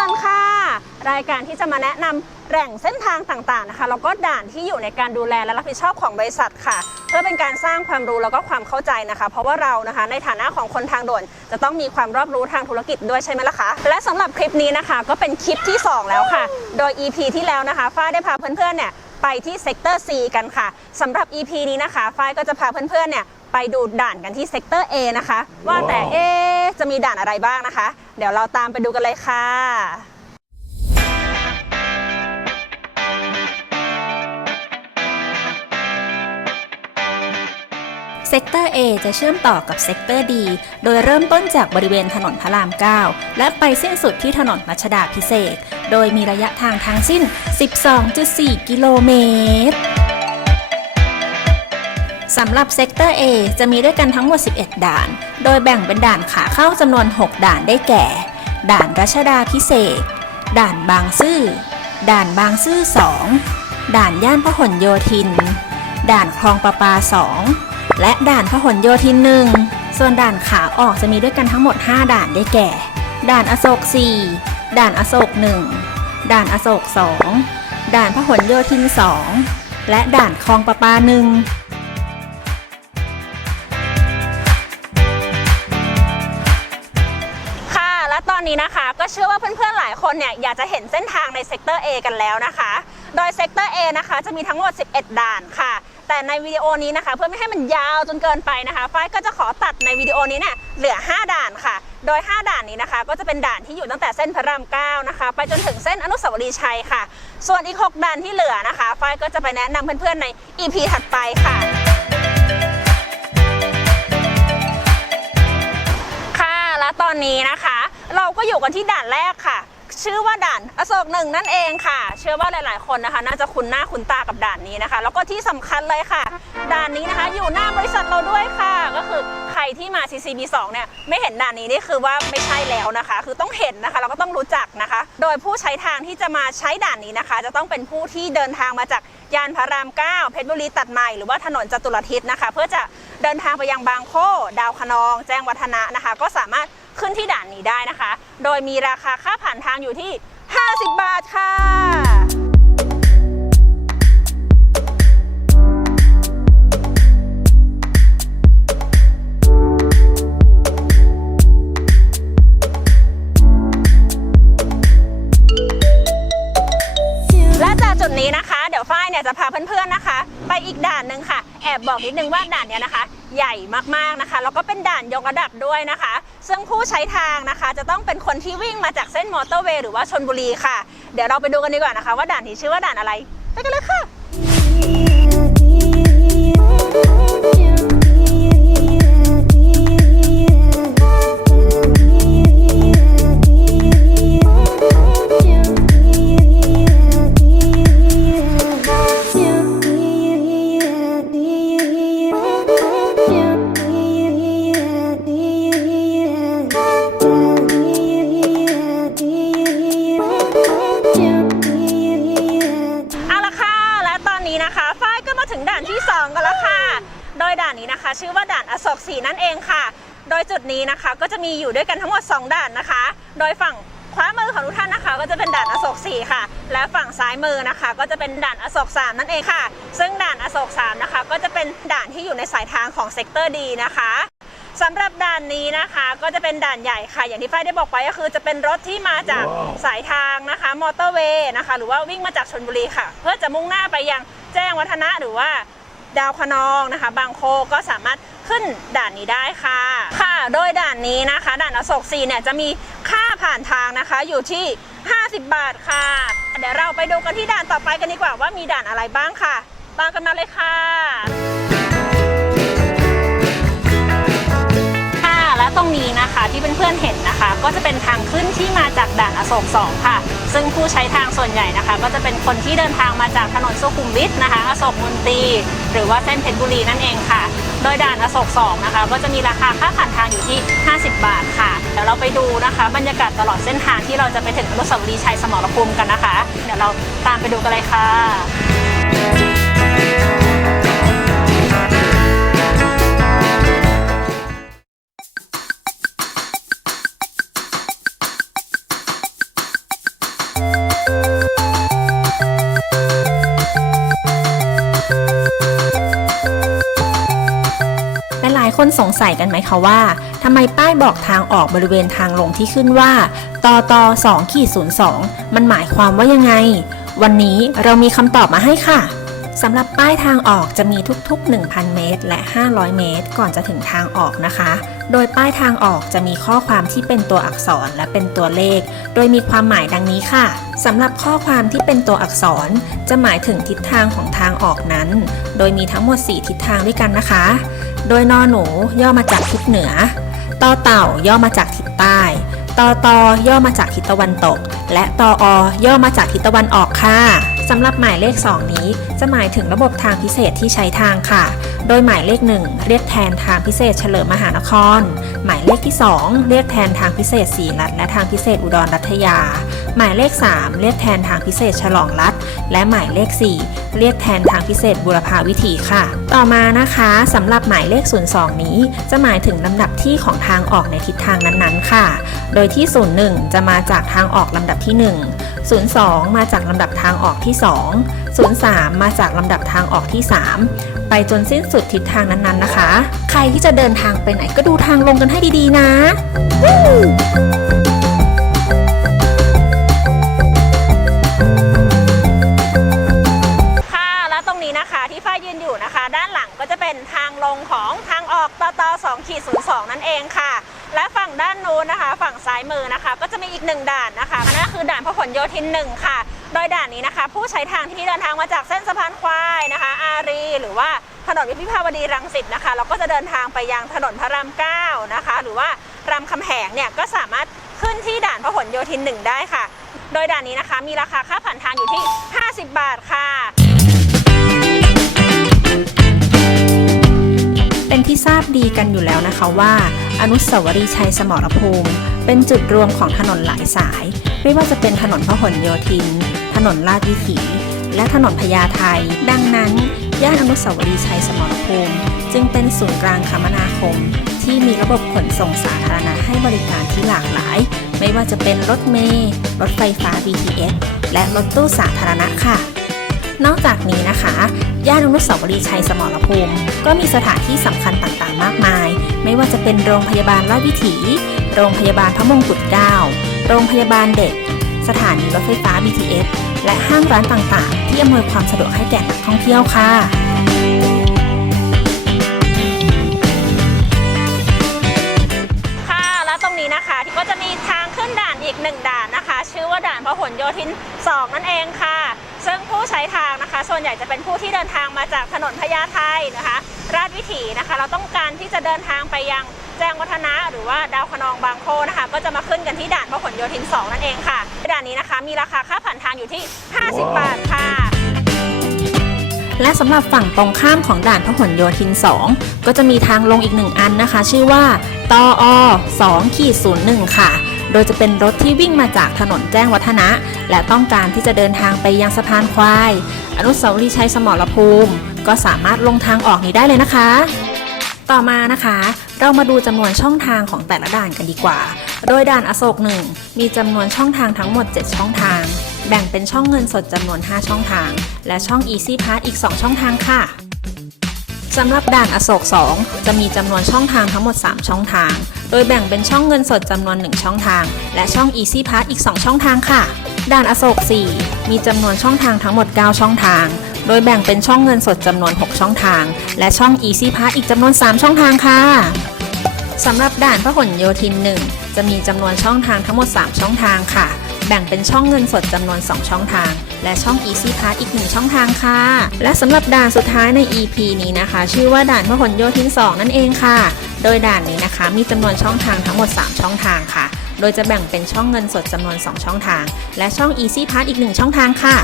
วนค่ะ รายการที่จะมาแนะนำแหล่งเส้นทางต่างๆนะคะแล้วก็ด่านที่อยู่ในการดูแลและรับผิดชอบของบริษัทค่ะ เพื่อเป็นการสร้างความรู้แล้วก็ความเข้าใจนะคะ เพราะว่าเรานะคะในฐานะของคนทางด่วน จะต้องมีความรอบรู้ทางธุรกิจด้วยใช่ไหมล่ะคะ และสำหรับคลิปนี้นะคะ ก็เป็นคลิปที่ 2 แล้วค่ะ โดย EP ที่แล้วนะคะฝ้ายได้พาเพื่อนๆเนี่ยไปที่เซกเตอร์ C กันค่ะสำหรับ EP นี้นะคะ ฝ้ายก็จะพาเพื่อนๆเนี่ยไปดูด่านกันที่เซกเตอร์ A นะคะ ว่าแต่เอ๊ะ จะมีด่านอะไรบ้างนะคะ เดี๋ยวเราตามไปดูกันเลยค่ะเซกเตอร์ A จะเชื่อมต่อกับเซกเตอร์ D โดยเริ่มต้นจากบริเวณถนนพระราม 9 และไปสิ้นสุดที่ถนนรัชดาพิเศษ โดยมีระยะทางทั้งสิ้น 12.4 กิโลเมตร สำหรับเซกเตอร์ A จะมีด้วยกันทั้งหมด 11 ด่าน โดยแบ่งเป็นด่านขาเข้าจำนวน 6 ด่านได้แก่ ด่านรัชดาพิเศษ ด่านบางซื่อ ด่านบางซื่อ 2 ด่านย่านพหลโยธิน ด่านคลองประปา 2 และด่านพหลโยธินหนึ่งส่วนด่านขาออกจะมีด้วยกันทั้งหมด 5 ด่านได้แก่ ด่านอโศก 4 ด่านอโศก 1 ด่านอโศก 2 ด่านพหลโยธิน 2 และด่านคลองประปาหนึ่ง นี้นะคะ ก็เชื่อว่าเพื่อนๆหลายคนเนี่ยอยากจะเห็นเส้นทางในเซกเตอร์ A กันแล้วนะคะ โดยเซกเตอร์ A นะคะจะมีทั้งหมด 11 ด่านค่ะ แต่ในวิดีโอนี้นะคะ เพื่อไม่ให้มันยาวจนเกินไปนะคะฝ้ายก็จะขอตัดในวิดีโอนี้เนี่ยเหลือ 5 ด่านค่ะ โดย 5 ด่านนี้นะคะ ก็จะเป็นด่านที่อยู่ตั้งแต่เส้นพระราม9นะคะ ไปจนถึงเส้นอนุสาวรีย์ชัยค่ะ ส่วนอีก 6 ด่านที่เหลือนะคะฝ้ายก็จะไปแนะนำเพื่อนๆใน EP ถัดไปค่ะค่ะและตอนนี้นะคะ เราก็อยู่กันที่ด่านแรกค่ะ ชื่อว่าด่านอโศกหนึ่งนั่นเองค่ะ เชื่อว่าหลาย ๆ คนนะคะ น่าจะคุ้นหน้าคุ้นตากับด่านนี้นะคะ แล้วก็ที่สำคัญเลยค่ะ ด่านนี้นะคะ อยู่หน้าบริษัทเราด้วยค่ะ ก็คือใครที่มา CCB 2เนี่ยไม่เห็นด่านนี้นี่คือว่าไม่ใช่แล้วนะคะ คือต้องเห็นนะคะแล้วก็ต้องรู้จักนะคะ โดยผู้ใช้ทางที่จะมาใช้ด่านนี้นะคะ จะต้องเป็นผู้ที่เดินทางมาจากยานพระราม 9 เพชรบุรีตัดใหม่หรือว่าถนนจตุรทิศนะคะ เพื่อจะเดินทางไปยังบางโคดาวคะนอง แจ้งวัฒนะนะคะ ก็สามารถ ขึ้นที่ด่านนี้ได้นะคะ โดยมีราคาค่าผ่านทางอยู่ที่ 50 บาทค่ะและจากจุดนี้นะคะ เดี๋ยวฝ้ายเนี่ยจะพาเพื่อนๆนะคะ ไปอีกด่านหนึ่งค่ะ แอบบอกนิดนึงว่าด่านเนี้ยนะคะ ใหญ่มากๆนะคะ แล้วก็เป็นด่านยกระดับด้วยนะคะ ซึ่งผู้ใช้ทางนะคะ จะต้องเป็นคนที่วิ่งมาจากเส้นมอเตอร์เวย์หรือว่าชนบุรีค่ะ เดี๋ยวเราไปดูกันดีกว่านะคะ ว่าด่านนี้ชื่อว่าด่านอะไร ไปกันเลยค่ะ นี้นะคะ ก็จะมีอยู่ด้วยกันทั้งหมด 2 ด่านนะคะ โดยฝั่งขวามือของทุกท่านนะคะ ก็จะเป็นด่านอโศก4ค่ะ และฝั่งซ้ายมือนะคะ ก็จะเป็นด่านอโศก3นั่นเองค่ะ ซึ่งด่านอโศก3นะคะ ก็จะเป็นด่านที่อยู่ในสายทางของเซกเตอร์ดีนะคะสำหรับด่านนี้นะคะก็จะเป็นด่านใหญ่ค่ะ อย่างที่ฝ้ายได้บอกไปก็คือจะเป็นรถที่มาจากสายทางนะคะมอเตอร์เวย์นะคะ หรือว่าวิ่งมาจากชนบุรีค่ะ เพื่อจะมุ่งหน้าไปยังแจ้งวัฒนะหรือว่าดาวคะนองนะคะ บางโคก็สามารถ ขึ้นด่านนี้ได้ค่ะ ค่ะ โดยด่านนี้นะคะ ด่านอโศกซีเนี่ยจะมีค่าผ่านทางนะคะอยู่ที่ 50 บาทค่ะ เดี๋ยวเราไปดูกันที่ด่านต่อไปกันดีกว่าว่ามีด่านอะไรบ้างค่ะตามกันมาเลยค่ะค่ะ นะคะที่เพื่อนๆเห็นนะคะ ก็จะเป็นทางขึ้นที่มาจากด่านอโศก2ค่ะ ซึ่งผู้ใช้ทางส่วนใหญ่นะคะ ก็จะเป็นคนที่เดินทางมาจากถนนสุขุมวิทนะคะอโศกมนตรีหรือว่าเส้นเพชรบุรีนั่นเองค่ะ โดยด่านอโศก2นะคะ ก็จะมีราคาค่าผ่านทางอยู่ที่ 50 บาทค่ะเดี๋ยวเราไปดูนะคะ บรรยากาศตลอดเส้นทางที่เราจะไปถึงอนุสาวรีย์ชัยสมรภูมิกันนะคะ เดี๋ยวเราตามไปดูกันเลยค่ะ นสงสัยกันไหมคะว่าทำไมป้ายบอกทางออกบริเวณทางลงที่ขึ้นว่าตอต2ขีด02 มันหมายความว่ายังไง วันนี้เรามีคำตอบมาให้ค่ะ สำหรับป้ายทางออกจะมีทุกๆ 1,000 เมตร และ 500 เมตร ก่อนจะถึงทางออกนะคะ โดยป้ายทางออกจะมีข้อความที่เป็นตัวอักษรและเป็นตัวเลข โดยมีความหมายดังนี้ค่ะสำหรับข้อความที่เป็นตัวอักษร จะหมายถึงทิศทางของทางออกนั้น โดยมีทั้งหมด 4 ทิศทางด้วยกันนะคะ โดยนอหนูย่อมาจากทิศเหนือตอเต่าย่อมาจากทิศใต้ตอตอย่อมาจากทิศตะวันตก และตออย่อมาจากทิศตะวันออกค่ะ สำหรับหมายเลข 2 นี้ จะหมายถึงระบบทางพิเศษที่ใช้ทางค่ะ โดยหมายเลข 1 เรียกแทนทางพิเศษเฉลิมมหานคร หมายเลขที่ 2 เรียกแทนทางพิเศษศรีรัตและทางพิเศษอุดรรัตยา หมายเลข 3 เรียกแทนทางพิเศษฉลองรัฐ และหมายเลข 4 เรียกแทนทางพิเศษบุรพาวิถีค่ะ ต่อมานะคะสำหรับหมายเลข 02 นี้ จะหมายถึงลำดับที่ของทางออกในทิศทางนั้นๆ ค่ะ โดยที่ 01 จะมาจากทางออกลำดับที่ 1 02 มาจากลำดับทางออกที่ 2 03 มาจากลำดับทางออกที่ 3 ไปจนสิ้นสุดทิศทางนั้นๆนะคะ ใครที่จะเดินทางไปไหนก็ดูทางลงกันให้ดีๆนะค่ะางมาจากเส้นสะพานควายนะคะ อารี หรือว่าถนนวิภาวดีรังสิตนะคะ เราก็จะเดินทางไปยังถนนพระรามเก้านะคะ หรือว่ารามคำแหงเนี่ยก็สามารถขึ้นที่ด่านพหลโยธินหนึ่งได้ค่ะ โดยด่านนี้นะคะ มีราคาค่าผ่านทางอยู่ที่ 50 บาทค่ะ เป็นที่ทราบดีกันอยู่แล้วนะคะว่า อนุสาวรีย์ชัยสมรภูมิ เป็นจุดรวมของถนนหลายสาย ไม่ว่าจะเป็นถนนพหลโยธิน ถนนลาดวิถี และถนนพญาไทดังนั้น ย่านอนุสาวรีย์ชัยสมรภูมิ จึงเป็นศูนย์กลางคมนาคม ที่มีระบบขนส่งสาธารณะให้บริการที่หลากหลาย ไม่ว่าจะเป็นรถเมล์รถไฟฟ้า BTS และรถตู้สาธารณะค่ะ นอกจากนี้นะคะ ย่านอนุสาวรีย์ชัยสมรภูมิ ก็มีสถานที่สำคัญต่างๆ มากมาย ไม่ว่าจะเป็นโรงพยาบาลราชวิถี โรงพยาบาลพระมงกุฎเกล้าโรงพยาบาลเด็ก สถานีรถไฟฟ้า BTS และห้างร้านต่างๆ ที่อำนวยความสะดวกให้แก่นักท่องเที่ยวค่ะค่ะ แล้วตรงนี้นะคะที่ก็จะมีทางขึ้นด่านอีกหนึ่งด่านนะคะ ชื่อว่าด่านพหลโยธิน 2 นั่นเองค่ะ ซึ่งผู้ใช้ทางนะคะ ส่วนใหญ่จะเป็นผู้ที่เดินทางมาจากถนนพญาไทนะคะ ราชวิถีนะคะ เราต้องการที่จะเดินทางไปยัง แจ้งวัฒนะหรือว่าดาวคะนองบางโพนะคะ ก็จะมาขึ้นกันที่ด่านพหลโยธิน 2 นั่นเองค่ะด่านนี้นะคะ มีราคาค่าผ่านทางอยู่ที่ 50 บาทค่ะ และสำหรับฝั่งตรงข้ามของด่านพหลโยธิน 2 ก็จะมีทางลงอีกหนึ่งอันนะคะ ชื่อว่าตอ2ขีด01 ค่ะ โดยจะเป็นรถที่วิ่งมาจากถนนแจ้งวัฒนะ และต้องการที่จะเดินทางไปยังสะพานควาย อนุสาวรีย์ชัยสมรภูมิ ก็สามารถลงทางออกนี้ได้เลยนะคะ ต่อมานะคะ เรามาดูจำนวนช่องทางของแต่ละด่านกันดีกว่า โดยด่านอโศกหนึ่งมีจำนวนช่องทางทั้งหมด 7 ช่องทาง แบ่งเป็นช่องเงินสดจำนวน 5 ช่องทาง และช่อง Easy Pass อีก 2 ช่องทางค่ะสำหรับด่านอโศก 2 จะมีจำนวนช่องทางทั้งหมด 3 ช่องทาง โดยแบ่งเป็นช่องเงินสดจำนวน 1 ช่องทาง และช่อง Easy Pass อีก 2 ช่องทางค่ะ ด่านอโศก 4 มีจำนวนช่องทางทั้งหมด 9 ช่องทาง โดยแบ่งเป็นช่องเงินสดจำนวน 6 ช่องทาง และช่อง Easy Pass อีกจำนวน 3 ช่องทางค่ะสำหรับด่านพหลโยธิน 1 จะมีจำนวนช่องทางทั้งหมด 3 ช่องทางค่ะ แบ่งเป็นช่องเงินสดจำนวน 2 ช่องทาง และช่อง Easy Pass อีก 1 ช่องทางค่ะ และสำหรับด่านสุดท้ายใน EP นี้นะคะ ชื่อว่าด่านพหลโยธิน 2 นั่นเองค่ะ โดยด่านนี้นะคะ มีจำนวนช่องทางทั้งหมด 3 ช่องทางค่ะ โดยจะแบ่งเป็นช่องเงินสดจำนวน 2 ช่องทาง และช่อง Easy Pass อีก 1 ช่องทางค่ะ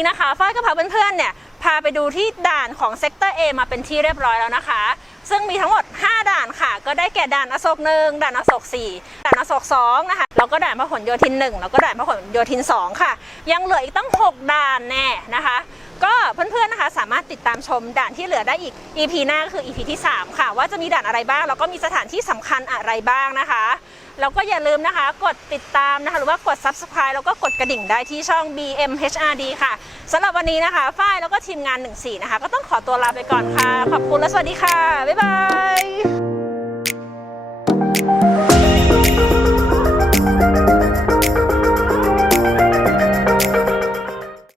นี้นะคะฝ้ายก็พาเพื่อนๆเนี่ยพาไปดูที่ด่านของเซกเตอร์ A มาเป็นที่เรียบร้อยแล้วนะคะ ซึ่งมีทั้งหมด 5 ด่านค่ะ ก็ได้แก่ด่านอโศกหนึ่งด่านอโศกสี่ด่านอโศกสองนะคะแล้วก็ด่านพหลโยธินหนึ่งแล้วก็ด่านพหลโยธินสองค่ะ ยังเหลืออีกตั้ง 6 ด่านแน่นะคะ ก็เพื่อนๆนะคะสามารถติดตามชมด่านที่เหลือได้อีก EP หน้าก็คือ EP ที่ 3 ค่ะ ว่าจะมีด่านอะไรบ้าง แล้วก็มีสถานที่สำคัญอะไรบ้างนะคะแล้วก็อย่าลืมนะคะ กดติดตามนะคะ หรือว่ากด subscribe แล้วก็กดกระดิ่งได้ที่ช่อง BMHRD ค่ะ สำหรับวันนี้นะคะฝ้ายแล้วก็ทีมงาน 14 นะคะ ก็ต้องขอตัวลาไปก่อนค่ะ ขอบคุณและสวัสดีค่ะ บ๊ายบาย